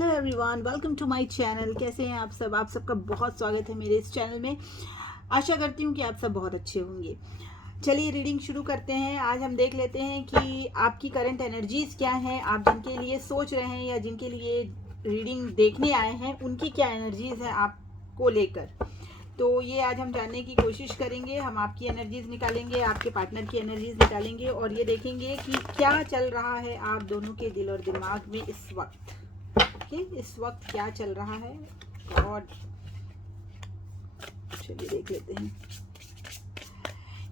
Hello everyone, welcome to my channel. कैसे हैं आप सब? आप सबका बहुत स्वागत है मेरे इस चैनल में। आशा करती हूँ कि आप सब बहुत अच्छे होंगे। चलिए रीडिंग शुरू करते हैं। आज हम देख लेते हैं कि आपकी करंट एनर्जीज क्या हैं। आप जिनके लिए सोच रहे हैं या जिनके लिए रीडिंग देखने आए हैं उनकी क्या एनर्जीज है आपको लेकर। तो ये आज हम जानने की कोशिश करेंगे। हम आपकी एनर्जीज निकालेंगे, आपके पार्टनर की एनर्जीज निकालेंगे और ये देखेंगे कि क्या चल रहा है आप दोनों के दिल और दिमाग में इस वक्त। इस वक्त क्या चल रहा है और चलिए देख लेते हैं।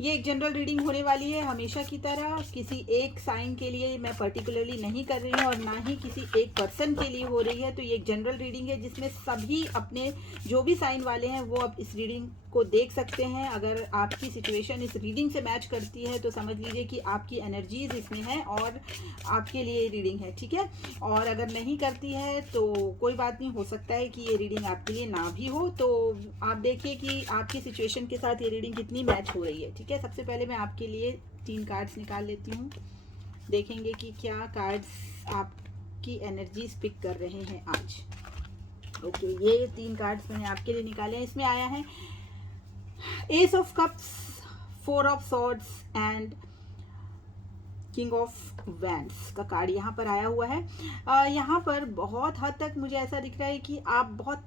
ये एक जनरल रीडिंग होने वाली है। हमेशा की तरह किसी एक साइन के लिए मैं पर्टिकुलरली नहीं कर रही हूँ और ना ही किसी एक पर्सन के लिए हो रही है। तो ये एक जनरल रीडिंग है जिसमें सभी अपने जो भी साइन वाले हैं वो अब इस रीडिंग को देख सकते हैं। अगर आपकी सिचुएशन इस रीडिंग से मैच करती है तो समझ लीजिए कि आपकी एनर्जीज इसमें है और आपके लिए रीडिंग है, ठीक है। और अगर नहीं करती है तो कोई बात नहीं, हो सकता है कि ये रीडिंग आपके लिए ना भी हो। तो आप देखिए कि आपकी सिचुएशन के साथ ये रीडिंग कितनी मैच हो रही है, ठीक है। सबसे पहले मैं आपके लिए 3 कार्ड्स निकाल लेती हूँ। देखेंगे कि क्या कार्ड्स आपकी एनर्जीज पिक कर रहे हैं आज। ओके, ये 3 कार्ड्स मैंने आपके लिए निकाले हैं। इसमें आया है S of cups, 4 of swords and king of wands का कार्ड यहाँ पर आया हुआ है। यहाँ पर बहुत हद तक मुझे ऐसा दिख रहा है कि आप बहुत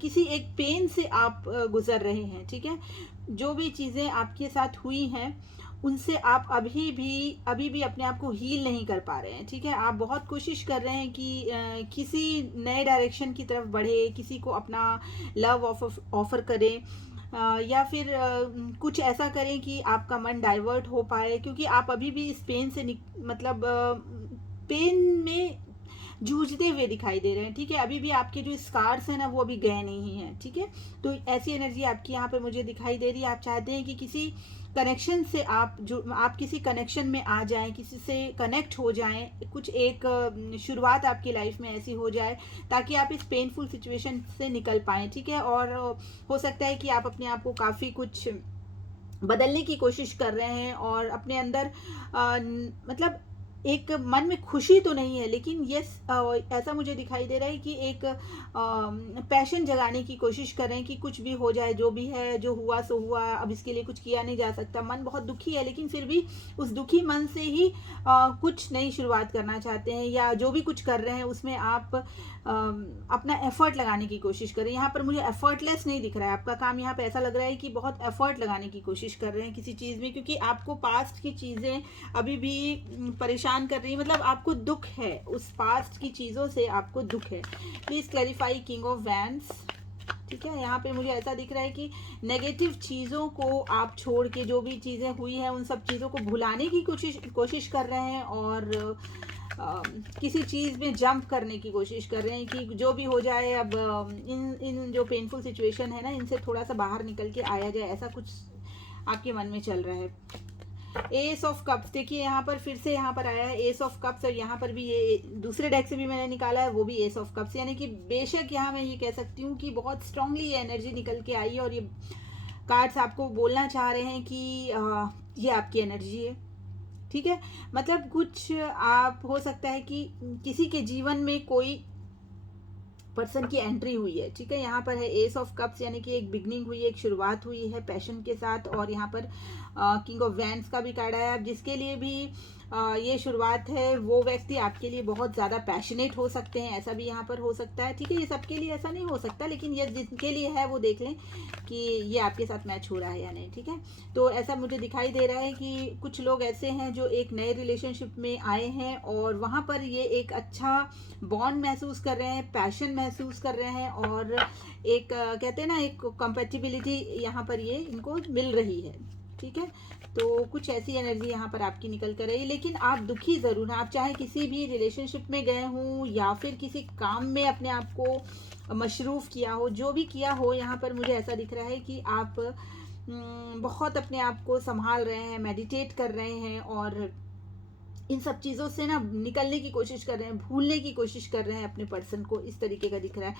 किसी एक पेन से आप गुजर रहे हैं, ठीक है। जो भी चीज़ें आपके साथ हुई हैं उनसे आप अभी भी अपने आप को हील नहीं कर पा रहे हैं, ठीक है। आप बहुत कोशिश कर रहे हैं कि किसी नए डायरेक्शन की तरफ बढ़े, किसी को अपना लव ऑफर करें या फिर कुछ ऐसा करें कि आपका मन डाइवर्ट हो पाए, क्योंकि आप अभी भी इस पेन से मतलब पेन में जूझते हुए दिखाई दे रहे हैं, ठीक है। अभी भी आपके जो स्कार्स हैं ना वो अभी गए नहीं हैं, ठीक है। तो ऐसी एनर्जी आपकी यहाँ पे मुझे दिखाई दे रही है। आप चाहते हैं कि किसी कनेक्शन से आप किसी कनेक्शन में आ जाएं, किसी से कनेक्ट हो जाएं, कुछ एक शुरुआत आपकी लाइफ में ऐसी हो जाए ताकि आप इस पेनफुल सिचुएशन से निकल पाएं, ठीक है। और हो सकता है कि आप अपने आप को काफ़ी कुछ बदलने की कोशिश कर रहे हैं और अपने अंदर मतलब एक मन में खुशी तो नहीं है, लेकिन ऐसा मुझे दिखाई दे रहा है कि एक पैशन जगाने की कोशिश कर रहे हैं कि कुछ भी हो जाए, जो भी है, जो हुआ सो हुआ, अब इसके लिए कुछ किया नहीं जा सकता। मन बहुत दुखी है लेकिन फिर भी उस दुखी मन से ही कुछ नई शुरुआत करना चाहते हैं या जो भी कुछ कर रहे हैं उसमें आप अपना एफर्ट लगाने की कोशिश करें। यहाँ पर मुझे एफर्टलेस नहीं दिख रहा है आपका काम। यहाँ पे ऐसा लग रहा है कि बहुत एफर्ट लगाने की कोशिश कर रहे हैं किसी चीज़ में, क्योंकि आपको पास्ट की चीज़ें अभी भी परेशान कर रही है। मतलब आपको दुख है, उस पास्ट की चीज़ों से आपको दुख है। Please clarify king of wands, ठीक है। यहाँ पे मुझे ऐसा दिख रहा है कि नेगेटिव चीज़ों को आप छोड़ के जो भी चीज़ें हुई हैं उन सब चीज़ों को भुलाने की कोशिश कर रहे हैं और किसी चीज़ में जंप करने की कोशिश कर रहे हैं कि जो भी हो जाए, अब इन जो पेनफुल सिचुएशन है ना इनसे थोड़ा सा बाहर निकल के आया जाए, ऐसा कुछ आपके मन में चल रहा है। एस ऑफ कप्स, देखिए यहाँ पर फिर से यहाँ पर आया है एस ऑफ कप्स और यहाँ पर भी ये दूसरे डेक से भी मैंने निकाला है, वो भी एस ऑफ कप्स। यानी कि बेशक यहाँ मैं ये कह सकती हूँ कि बहुत स्ट्रांगली ये एनर्जी निकल के आई है और ये कार्ड्स आपको बोलना चाह रहे हैं कि ये आपकी एनर्जी है, ठीक है। मतलब कुछ आप हो सकता है कि किसी के जीवन में कोई पर्सन की एंट्री हुई है, ठीक है। यहाँ पर है एस ऑफ कप्स, यानी कि एक बिगनिंग हुई है, एक शुरुआत हुई है पैशन के साथ। और यहाँ पर किंग ऑफ वैंड्स का भी कार्ड आया है। जिसके लिए भी ये शुरुआत है वो व्यक्ति आपके लिए बहुत ज़्यादा पैशनेट हो सकते हैं, ऐसा भी यहाँ पर हो सकता है, ठीक है। ये सबके लिए ऐसा नहीं हो सकता, लेकिन ये जिनके लिए है वो देख लें कि ये आपके साथ मैच हो रहा है या नहीं, ठीक है। तो ऐसा मुझे दिखाई दे रहा है कि कुछ लोग ऐसे हैं जो एक नए रिलेशनशिप में आए हैं और वहाँ पर ये एक अच्छा बॉन्ड महसूस कर रहे हैं, पैशन महसूस कर रहे हैं और एक कहते हैं ना एक कंपैटिबिलिटी यहाँ पर ये इनको मिल रही है, ठीक है। तो कुछ ऐसी एनर्जी यहाँ पर आपकी निकल कर रही है, लेकिन आप दुखी ज़रूर हैं। आप चाहे किसी भी रिलेशनशिप में गए हों या फिर किसी काम में अपने आप को मशरूफ़ किया हो, जो भी किया हो, यहाँ पर मुझे ऐसा दिख रहा है कि आप बहुत अपने आप को संभाल रहे हैं, मेडिटेट कर रहे हैं और इन सब चीज़ों से ना निकलने की कोशिश कर रहे हैं, भूलने की कोशिश कर रहे हैं अपने पर्सन को, इस तरीके का दिख रहा है।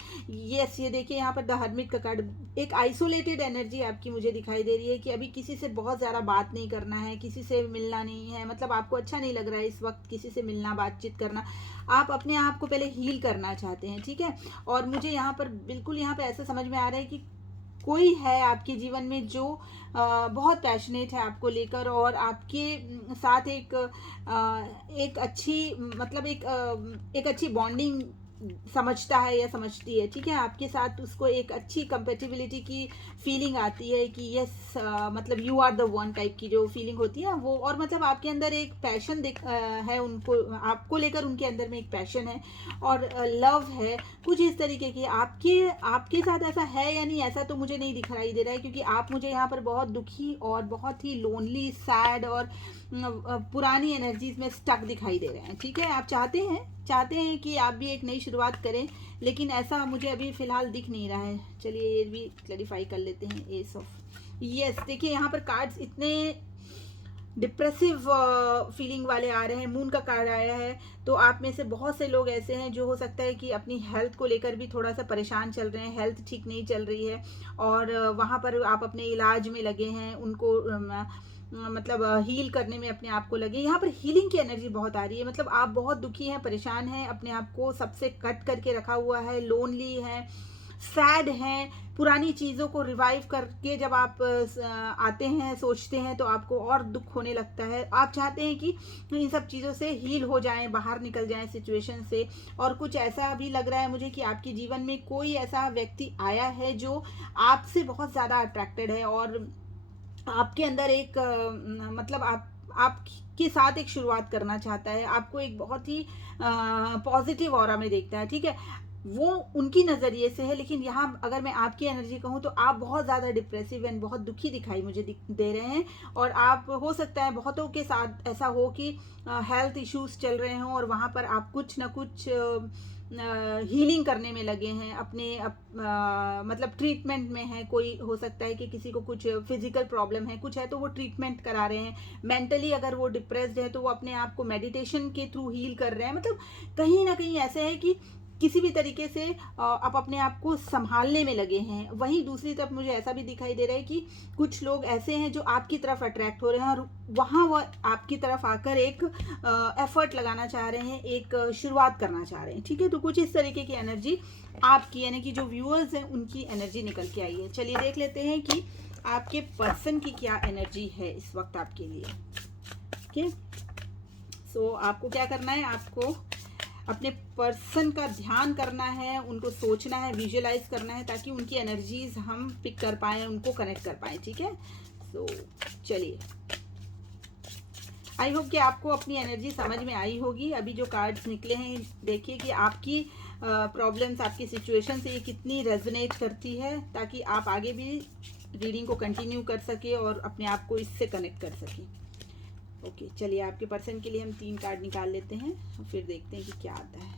यस, ये देखिए यहाँ पर द हर्मिट का कार्ड, एक आइसोलेटेड एनर्जी आपकी मुझे दिखाई दे रही है कि अभी किसी से बहुत ज़्यादा बात नहीं करना है, किसी से मिलना नहीं है, मतलब आपको अच्छा नहीं लग रहा है इस वक्त किसी से मिलना, बातचीत करना। आप अपने आप को पहले हील करना चाहते हैं, ठीक है। और मुझे यहाँ पर बिल्कुल यहाँ पर ऐसा समझ में आ रहा है कि कोई है आपके जीवन में जो बहुत पैशनेट है आपको लेकर, और आपके साथ एक अच्छी, मतलब एक अच्छी बॉन्डिंग समझता है या समझती है, ठीक है। आपके साथ उसको एक अच्छी कंपेटिबिलिटी की फीलिंग आती है कि यस, मतलब you are the one type की जो फीलिंग होती है वो। और मतलब आपके अंदर एक पैशन है, उनको आपको लेकर उनके अंदर में एक पैशन है और लव है, कुछ इस तरीके की। आपके साथ ऐसा है या नहीं, ऐसा तो मुझे नहीं दिखाई दे रहा है, क्योंकि आप मुझे यहाँ पर बहुत दुखी और बहुत ही लोनली, सैड और पुरानी एनर्जीज में स्टक दिखाई दे रहे हैं, ठीक है। आप चाहते हैं कि आप भी एक नई शुरुआत करें, लेकिन ऐसा मुझे अभी फिलहाल दिख नहीं रहा है। चलिए ये भी क्लैरिफाई कर लेते हैं। एस ऑफ, यस, देखिए यहाँ पर कार्ड्स इतने डिप्रेसिव फीलिंग वाले आ रहे हैं। मून का कार्ड आया है, तो आप में से बहुत से लोग ऐसे हैं जो हो सकता है कि अपनी हेल्थ को लेकर भी थोड़ा सा परेशान चल रहे हैं, हेल्थ ठीक नहीं चल रही है, और वहाँ पर आप अपने इलाज में लगे हैं, उनको मतलब हील करने में अपने आप को लगे। यहाँ पर हीलिंग की एनर्जी बहुत आ रही है, मतलब आप बहुत दुखी हैं, परेशान हैं, अपने आप को सबसे कट करके रखा हुआ है, लोनली हैं, सैड हैं। पुरानी चीज़ों को रिवाइव करके जब आप आते हैं, सोचते हैं, तो आपको और दुख होने लगता है। आप चाहते हैं कि इन सब चीज़ों से हील हो जाएं, बाहर निकल जाएं सिचुएशन से। और कुछ ऐसा भी लग रहा है मुझे कि आपके जीवन में कोई ऐसा व्यक्ति आया है जो आपसे बहुत ज़्यादा अट्रैक्टेड है, और आपके अंदर एक मतलब आपके साथ एक शुरुआत करना चाहता है, आपको एक बहुत ही पॉजिटिव ऑरा में देखता है, ठीक है। वो उनकी नज़रिए से है, लेकिन यहाँ अगर मैं आपकी एनर्जी कहूँ तो आप बहुत ज़्यादा डिप्रेसिव एंड बहुत दुखी दिखाई मुझे दे रहे हैं। और आप, हो सकता है बहुतों के साथ ऐसा हो कि हेल्थ इश्यूज चल रहे हों, और वहाँ पर आप कुछ ना कुछ हीलिंग करने में लगे हैं, मतलब ट्रीटमेंट में है। कोई हो सकता है कि किसी को कुछ फिजिकल प्रॉब्लम है, कुछ है तो वो ट्रीटमेंट करा रहे हैं। मेंटली अगर वो डिप्रेस्ड है तो वो अपने आप को मेडिटेशन के थ्रू हील कर रहे हैं। मतलब कहीं ना कहीं ऐसे है कि किसी भी तरीके से आप अपने आप को संभालने में लगे हैं। वहीं दूसरी तरफ मुझे ऐसा भी दिखाई दे रहा है कि कुछ लोग ऐसे हैं जो आपकी तरफ अट्रैक्ट हो रहे हैं, और वहाँ वो आपकी तरफ आकर एक एफर्ट लगाना चाह रहे हैं, एक शुरुआत करना चाह रहे हैं, ठीक है। तो कुछ इस तरीके की एनर्जी आपकी, यानी कि जो व्यूअर्स हैं उनकी एनर्जी निकल के आई है। चलिए देख लेते हैं कि आपके पर्सन की क्या एनर्जी है इस वक्त आपके लिए, ओके। सो आपको क्या करना है, आपको अपने पर्सन का ध्यान करना है, उनको सोचना है, विजुअलाइज करना है, ताकि उनकी एनर्जीज हम पिक कर पाएँ, उनको कनेक्ट कर पाएँ, ठीक है। सो चलिए, आई होप कि आपको अपनी एनर्जी समझ में आई होगी। अभी जो कार्ड्स निकले हैं, देखिए कि आपकी प्रॉब्लम्स, आपकी सिचुएशन से ये कितनी रेजोनेट करती है, ताकि आप आगे भी रीडिंग को कंटिन्यू कर सके और अपने आप को इससे कनेक्ट कर सकें। ओके, चलिए आपके पर्सन के लिए हम 3 कार्ड निकाल लेते हैं, फिर देखते हैं कि क्या आता है।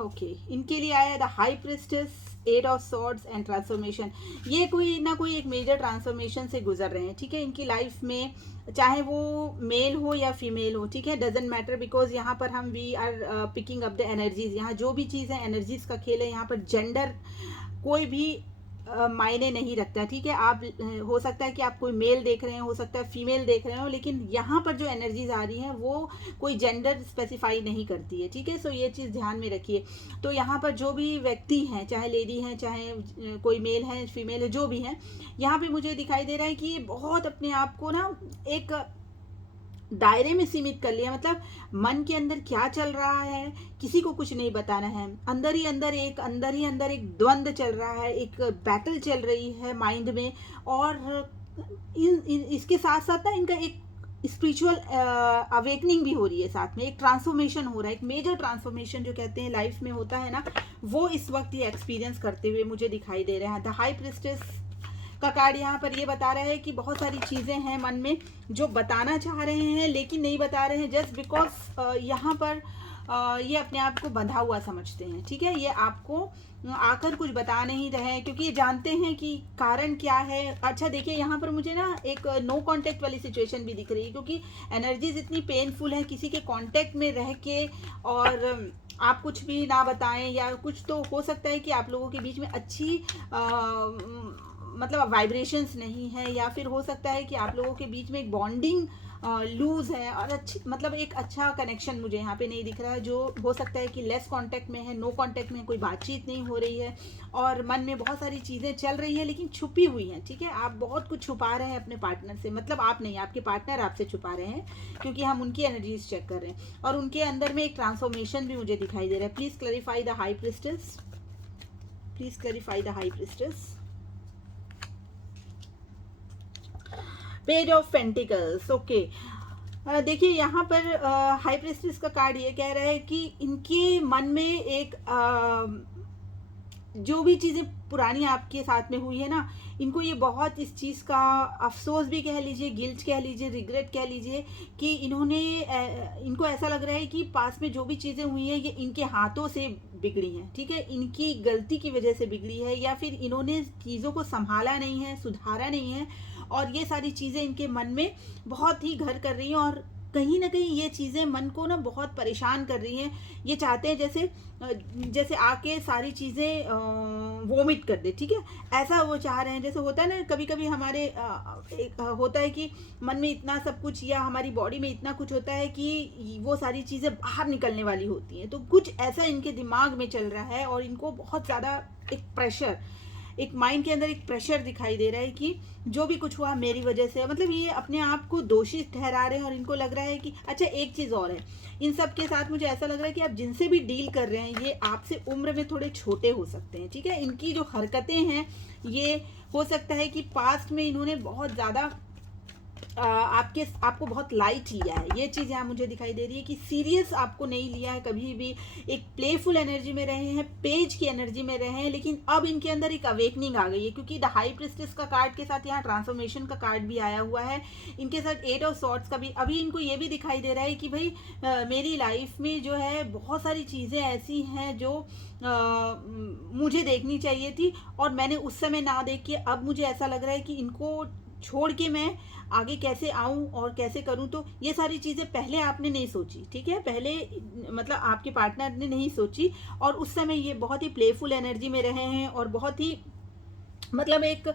ओके, इनके लिए आया the high priestess, 8 of swords and transformation. ये कोई ना कोई एक मेजर ट्रांसफॉर्मेशन से गुजर रहे हैं, ठीक है। इनकी लाइफ में चाहे वो मेल हो या फीमेल हो, ठीक है, डजेंट मैटर, बिकॉज यहाँ पर हम we are picking up the energies. यहाँ जो भी चीज़ है एनर्जीज का खेल है, यहाँ पर जेंडर कोई भी मायने नहीं रखता, ठीक है। आप हो सकता है कि आप कोई मेल देख रहे हैं, हो सकता है फीमेल देख रहे हो, लेकिन यहाँ पर जो एनर्जीज आ रही हैं वो कोई जेंडर स्पेसिफाई नहीं करती है, ठीक है। सो ये चीज़ ध्यान में रखिए। तो यहाँ पर जो भी व्यक्ति हैं, चाहे लेडी हैं, चाहे कोई मेल है, फीमेल है, जो भी हैं, यहाँ पे मुझे दिखाई दे रहा है कि ये बहुत अपने आप को ना एक दायरे में सीमित कर लिया। मतलब मन के अंदर क्या चल रहा है किसी को कुछ नहीं बताना है। अंदर ही अंदर एक द्वंद्व चल रहा है, एक बैटल चल रही है माइंड में। और इसके साथ साथ ना इनका एक स्पिरिचुअल अवेकनिंग भी हो रही है, साथ में एक ट्रांसफॉर्मेशन हो रहा है, एक मेजर ट्रांसफॉर्मेशन जो कहते हैं लाइफ में होता है ना, वो इस वक्त ये एक्सपीरियंस करते हुए मुझे दिखाई दे रहा है। द हाई प्रिस्टेस का कार्ड यहाँ पर ये बता रहा है कि बहुत सारी चीज़ें हैं मन में जो बताना चाह रहे हैं लेकिन नहीं बता रहे हैं, जस्ट बिकॉज यहाँ पर ये अपने आप को बंधा हुआ समझते हैं, ठीक है। ये आपको आकर कुछ बता नहीं रहे हैं क्योंकि ये जानते हैं कि कारण क्या है। अच्छा देखिए, यहाँ पर मुझे ना एक नो कांटेक्ट वाली सिचुएशन भी दिख रही है क्योंकि एनर्जीज इतनी पेनफुल है किसी के कांटेक्ट में रह के, और आप कुछ भी ना बताएं, या कुछ तो हो सकता है कि आप लोगों के बीच में अच्छी मतलब वाइब्रेशंस नहीं है, या फिर हो सकता है कि आप लोगों के बीच में एक बॉन्डिंग लूज है और अच्छी मतलब एक अच्छा कनेक्शन मुझे यहाँ पे नहीं दिख रहा है। जो हो सकता है कि लेस कांटेक्ट में है, नो कांटेक्ट में, कोई बातचीत नहीं हो रही है और मन में बहुत सारी चीज़ें चल रही है लेकिन छुपी हुई हैं, ठीक है। आप बहुत कुछ छुपा रहे हैं अपने पार्टनर से, मतलब आप नहीं, आपके पार्टनर आपसे छुपा रहे हैं क्योंकि हम उनकी एनर्जीज चेक कर रहे हैं और उनके अंदर में एक ट्रांसफॉर्मेशन भी मुझे दिखाई दे रहा है। Please clarify the high priestess, please clarify the high priestess. Page of pentacles, okay. देखिए यहाँ पर हाई प्रिस्टेस का कार्ड ये कह रहा है कि इनके मन में एक जो भी चीज़ें पुरानी आपके साथ में हुई है ना, इनको ये बहुत इस चीज़ का अफसोस भी कह लीजिए, गिल्ट कह लीजिए, रिग्रेट कह लीजिए कि इन्होंने इनको ऐसा लग रहा है कि पास में जो भी चीज़ें हुई हैं ये इनके हाथों से बिगड़ी हैं, ठीक है, इनकी गलती की वजह से बिगड़ी है, या फिर इन्होंने चीज़ों को संभाला नहीं है, सुधारा नहीं है, और ये सारी चीज़ें इनके मन में बहुत ही घर कर रही हैं और कहीं ना कहीं ये चीज़ें मन को ना बहुत परेशान कर रही हैं। ये चाहते हैं जैसे आके सारी चीज़ें वोमिट कर दे, ठीक है, ऐसा वो चाह रहे हैं। जैसे होता है ना कभी कभी हमारे एक होता है कि मन में इतना सब कुछ या हमारी बॉडी में इतना कुछ होता है कि वो सारी चीज़ें बाहर निकलने वाली होती हैं, तो कुछ ऐसा इनके दिमाग में चल रहा है और इनको बहुत ज़्यादा एक प्रेशर, एक माइंड के अंदर एक प्रेशर दिखाई दे रहा है कि जो भी कुछ हुआ मेरी वजह से, मतलब ये अपने आप को दोषी ठहरा रहे हैं और इनको लग रहा है कि अच्छा एक चीज़ और है, इन सब के साथ मुझे ऐसा लग रहा है कि आप जिनसे भी डील कर रहे हैं ये आपसे उम्र में थोड़े छोटे हो सकते हैं, ठीक है। इनकी जो हरकतें हैं ये हो सकता है कि पास्ट में इन्होंने बहुत ज़्यादा आपको बहुत लाइट लिया है, ये चीज़ यहाँ मुझे दिखाई दे रही है कि सीरियस आपको नहीं लिया है कभी भी, एक प्लेफुल एनर्जी में रहे हैं, पेज की एनर्जी में रहे हैं, लेकिन अब इनके अंदर एक अवेकनिंग आ गई है क्योंकि द हाई प्रिस्टेस का कार्ड के साथ यहाँ ट्रांसफॉर्मेशन का कार्ड भी आया हुआ है, इनके साथ 8 ऑफ सॉर्ड्स का भी। अभी इनको ये भी दिखाई दे रहा है कि भाई मेरी लाइफ में जो है बहुत सारी चीज़ें ऐसी हैं जो मुझे देखनी चाहिए थी और मैंने उस समय ना देख के अब मुझे ऐसा लग रहा है कि इनको छोड़ के मैं आगे कैसे आऊं और कैसे करूं। तो ये सारी चीज़ें पहले आपने नहीं सोची, ठीक है, पहले मतलब आपके पार्टनर ने नहीं सोची और उस समय ये बहुत ही प्लेफुल एनर्जी में रहे हैं और बहुत ही मतलब एक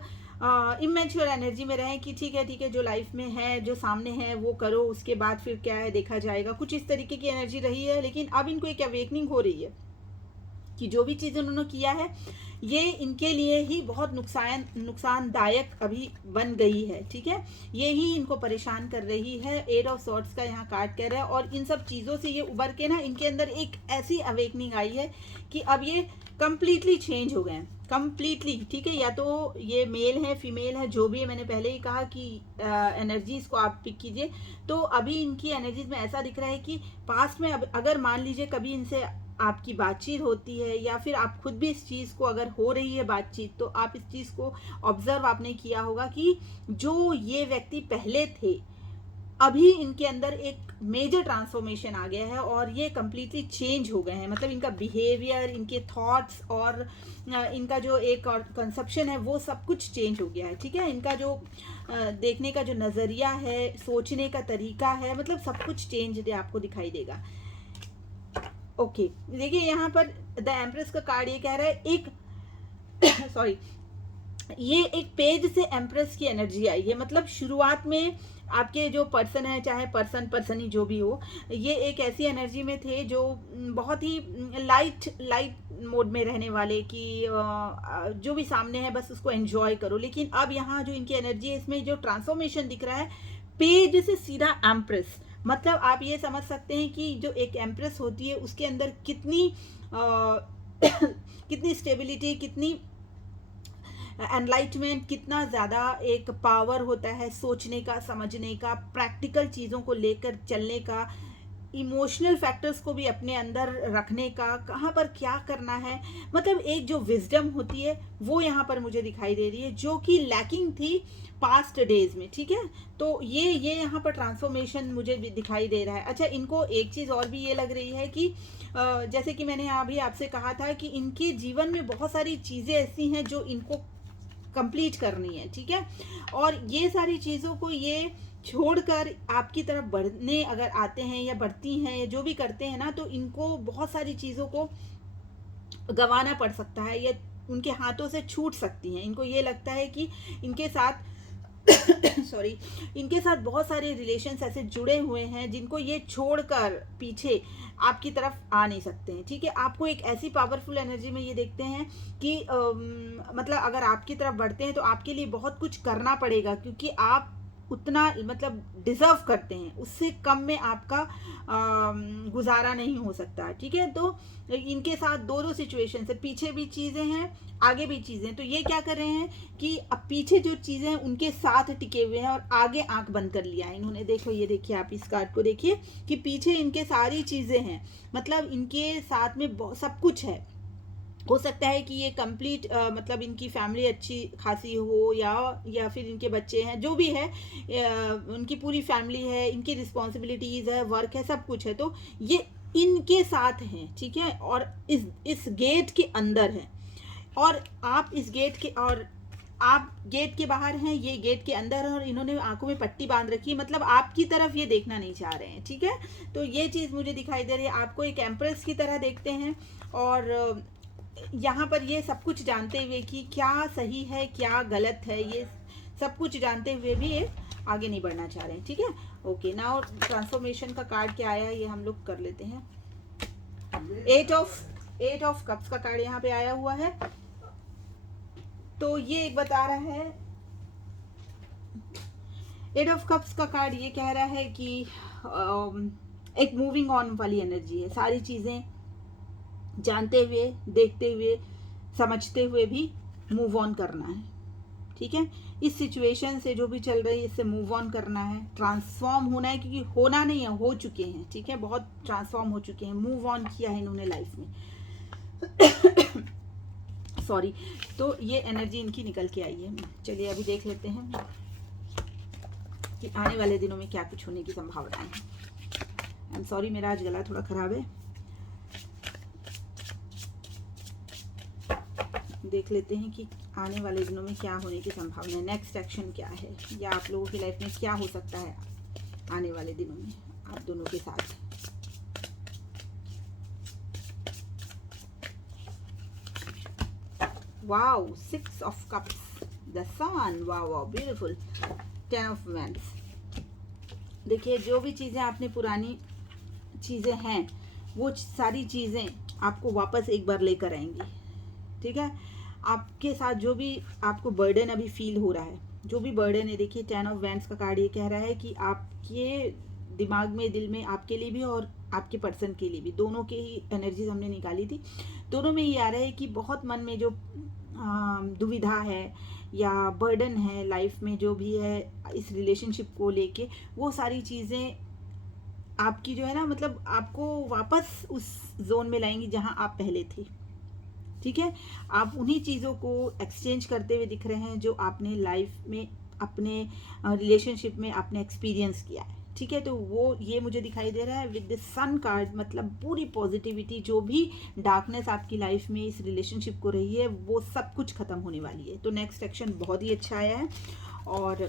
इमेच्योर एनर्जी में रहे कि ठीक है जो लाइफ में है, जो सामने है वो करो, उसके बाद फिर क्या है देखा जाएगा, कुछ इस तरीके की एनर्जी रही है। लेकिन अब इनको एक अवेकनिंग हो रही है कि जो भी चीज़ उन्होंने किया है ये इनके लिए ही बहुत नुकसानदायक अभी बन गई है, ठीक है, ये ही इनको परेशान कर रही है। 8 ऑफ सॉर्ड्स का यहाँ कार्ड कह रहा है और इन सब चीज़ों से ये उबर के ना इनके अंदर एक ऐसी अवेकनिंग आई है कि अब ये कंप्लीटली चेंज हो गए हैं, कंप्लीटली, ठीक है। या तो ये मेल है, फीमेल है, जो भी है, मैंने पहले ही कहा कि एनर्जीज को आप पिक कीजिए। तो अभी इनकी एनर्जीज में ऐसा दिख रहा है कि पास्ट में अगर मान लीजिए कभी इनसे आपकी बातचीत होती है या फिर आप खुद भी इस चीज़ को अगर हो रही है बातचीत, तो आप इस चीज़ को ऑब्जर्व आपने किया होगा कि जो ये व्यक्ति पहले थे अभी इनके अंदर एक मेजर ट्रांसफॉर्मेशन आ गया है और ये कम्प्लीटली चेंज हो गए हैं। मतलब इनका बिहेवियर, इनके थॉट्स और इनका जो एक कंसेप्शन है वो सब कुछ चेंज हो गया है, ठीक है। इनका जो देखने का जो नज़रिया है, सोचने का तरीका है, मतलब सब कुछ चेंज आपको दिखाई देगा। ओके देखिए यहाँ पर द एम्प्रेस का कार्ड ये कह रहा है एक सॉरी ये एक पेज से एम्प्रेस की एनर्जी आई है। मतलब शुरुआत में आपके जो पर्सन है, चाहे पर्सन ही जो भी हो, ये एक ऐसी एनर्जी में थे जो बहुत ही लाइट मोड में रहने वाले कि जो भी सामने है बस उसको एंजॉय करो। लेकिन अब यहाँ जो इनकी एनर्जी है इसमें जो ट्रांसफॉर्मेशन दिख रहा है पेज से सीधा एम्प्रेस, मतलब आप ये समझ सकते हैं कि जो एक एम्प्रेस होती है उसके अंदर कितनी कितनी स्टेबिलिटी, कितनी एनलाइटमेंट, कितना ज़्यादा एक पावर होता है सोचने का, समझने का, प्रैक्टिकल चीज़ों को लेकर चलने का। इमोशनल फैक्टर्स को भी अपने अंदर रखने का, कहाँ पर क्या करना है, मतलब एक जो विजडम होती है वो यहाँ पर मुझे दिखाई दे रही है, जो कि लैकिंग थी पास्ट डेज में। ठीक है, तो ये यहाँ पर ट्रांसफॉर्मेशन मुझे भी दिखाई दे रहा है। अच्छा, इनको एक चीज़ और भी ये लग रही है कि जैसे कि मैंने अभी आपसे कहा था कि इनके जीवन में बहुत सारी चीज़ें ऐसी हैं जो इनको कंप्लीट करनी है। ठीक है, और ये सारी चीज़ों को ये छोड़कर आपकी तरफ बढ़ने अगर आते हैं या बढ़ती हैं या जो भी करते हैं ना, तो इनको बहुत सारी चीज़ों को गंवाना पड़ सकता है या उनके हाथों से छूट सकती हैं। इनको ये लगता है कि इनके साथ सॉरी इनके साथ बहुत सारे रिलेशंस ऐसे जुड़े हुए हैं जिनको ये छोड़कर पीछे आपकी तरफ आ नहीं सकते हैं। ठीक है, आपको एक ऐसी पावरफुल एनर्जी में ये देखते हैं कि मतलब अगर आपकी तरफ बढ़ते हैं तो आपके लिए बहुत कुछ करना पड़ेगा, क्योंकि आप उतना मतलब डिजर्व करते हैं, उससे कम में आपका गुजारा नहीं हो सकता। ठीक है, तो इनके साथ दो सिचुएशन है, पीछे भी चीज़ें हैं, आगे भी चीज़ें। तो ये क्या कर रहे हैं कि अब पीछे जो चीज़ें हैं उनके साथ टिके हुए हैं और आगे आंख बंद कर लिया है इन्होंने। देखो, ये देखिए, आप इस कार्ड को देखिए कि पीछे इनके सारी चीज़ें हैं, मतलब इनके साथ में सब कुछ है। हो सकता है कि ये कंप्लीट मतलब इनकी फैमिली अच्छी खासी हो या फिर इनके बच्चे हैं, जो भी है, उनकी पूरी फैमिली है, इनकी रिस्पॉन्सिबिलिटीज़ है, वर्क है, सब कुछ है, तो ये इनके साथ हैं। ठीक है, और इस गेट के अंदर है, और आप इस गेट के, और आप गेट के बाहर हैं, ये गेट के अंदर है, और इन्होंने आंखों में पट्टी बांध रखी है, मतलब आपकी तरफ ये देखना नहीं चाह रहे हैं। ठीक है, तो ये चीज़ मुझे दिखाई दे रही है। आपको एक एम्प्रेस की तरह देखते हैं, और यहाँ पर ये सब कुछ जानते हुए कि क्या सही है क्या गलत है, ये सब कुछ जानते हुए भी ये आगे नहीं बढ़ना चाह रहे हैं। ठीक है, ओके, नाउ ट्रांसफॉर्मेशन का कार्ड क्या आया ये हम लोग कर लेते हैं। एट ऑफ कप्स का कार्ड यहाँ पे आया हुआ है। तो ये एक बता रहा है, एट ऑफ कप्स का कार्ड ये कह रहा है कि एक मूविंग ऑन वाली एनर्जी है। सारी चीज़ें जानते हुए, देखते हुए, समझते हुए भी मूव ऑन करना है। ठीक है, इस सिचुएशन से जो भी चल रही है इससे मूव ऑन करना है, ट्रांसफॉर्म होना है, क्योंकि होना नहीं है, हो चुके हैं। ठीक है, बहुत ट्रांसफॉर्म हो चुके हैं, मूव ऑन किया है इन्होंने लाइफ में। सॉरी, तो ये एनर्जी इनकी निकल के आई है। चलिए अभी देख लेते हैं कि आने वाले दिनों में क्या कुछ होने की संभावना है। आई एम सॉरी, मेरा आज गला थोड़ा खराब है। देख लेते हैं कि आने वाले दिनों में क्या होने की संभावना है, नेक्स्ट एक्शन क्या है, या आप लोगों की लाइफ में क्या हो सकता है आने वाले दिनों में आप दोनों के साथ। Wow, 6 of cups, the sun, wow wow, beautiful, 10 of wands. देखिए, जो भी चीज़ें आपने पुरानी चीज़ें हैं वो सारी चीज़ें आपको वापस एक बार लेकर आएंगी। ठीक है, आपके साथ जो भी आपको बर्डन अभी फील हो रहा है, जो भी बर्डन है, देखिए 10 ऑफ वैंड्स का कार्ड ये कह रहा है कि आपके दिमाग में, दिल में, आपके लिए भी और आपके पर्सन के लिए भी, दोनों के ही एनर्जीज हमने निकाली थी, दोनों में ये आ रहा है कि बहुत मन में जो दुविधा है या बर्डन है लाइफ में, जो भी है इस रिलेशनशिप को लेके, वो सारी चीज़ें आपकी जो है ना, मतलब आपको वापस उस जोन में लाएंगी जहां आप पहले थे। ठीक है, आप उन्हीं चीज़ों को एक्सचेंज करते हुए दिख रहे हैं जो आपने लाइफ में, अपने रिलेशनशिप में आपने एक्सपीरियंस किया है। ठीक है, तो वो ये मुझे दिखाई दे रहा है विद द सन कार्ड, मतलब पूरी पॉजिटिविटी, जो भी डार्कनेस आपकी लाइफ में इस रिलेशनशिप को रही है वो सब कुछ खत्म होने वाली है। तो नेक्स्ट एक्शन बहुत ही अच्छा आया है, और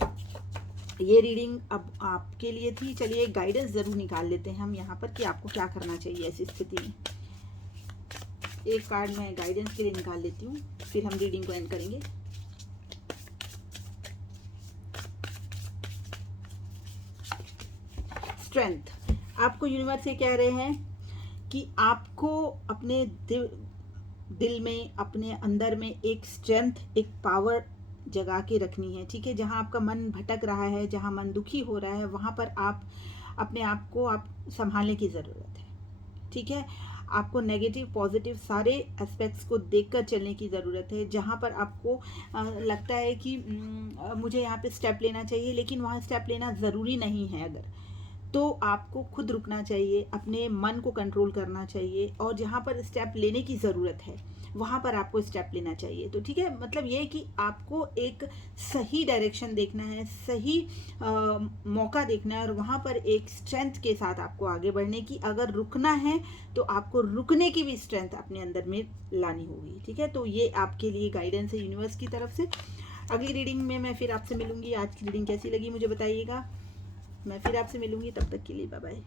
ये रीडिंग अब आपके लिए थी। चलिए एक गाइडेंस ज़रूर निकाल लेते हैं हम यहाँ पर कि आपको क्या करना चाहिए ऐसी स्थिति में। एक कार्ड मैं गाइडेंस के लिए निकाल लेती हूँ, फिर हम रीडिंग को एंड करेंगे। स्ट्रेंथ, आपको यूनिवर्स से कह रहे हैं कि आपको अपने दिल में, अपने अंदर में एक स्ट्रेंथ, एक पावर जगा के रखनी है। ठीक है, जहाँ आपका मन भटक रहा है, जहाँ मन दुखी हो रहा है, वहाँ पर आप अपने आप को आप संभालने की ज़रूरत है। ठीक है, आपको नेगेटिव पॉजिटिव सारे एस्पेक्ट्स को देखकर चलने की ज़रूरत है। जहाँ पर आपको लगता है कि मुझे यहाँ पे स्टेप लेना चाहिए, लेकिन वहाँ स्टेप लेना ज़रूरी नहीं है अगर, तो आपको खुद रुकना चाहिए, अपने मन को कंट्रोल करना चाहिए, और जहाँ पर स्टेप लेने की ज़रूरत है वहाँ पर आपको स्टेप लेना चाहिए। तो ठीक है, मतलब ये कि आपको एक सही डायरेक्शन देखना है, सही मौका देखना है, और वहाँ पर एक स्ट्रेंथ के साथ आपको आगे बढ़ने की, अगर रुकना है तो आपको रुकने की भी स्ट्रेंथ अपने अंदर में लानी होगी। ठीक है, तो ये आपके लिए गाइडेंस है यूनिवर्स की तरफ से। अगली रीडिंग में मैं फिर आपसे मिलूंगी। आज की रीडिंग कैसी लगी मुझे बताइएगा। मैं फिर आपसे मिलूंगी, तब तक के लिए बाय बाय।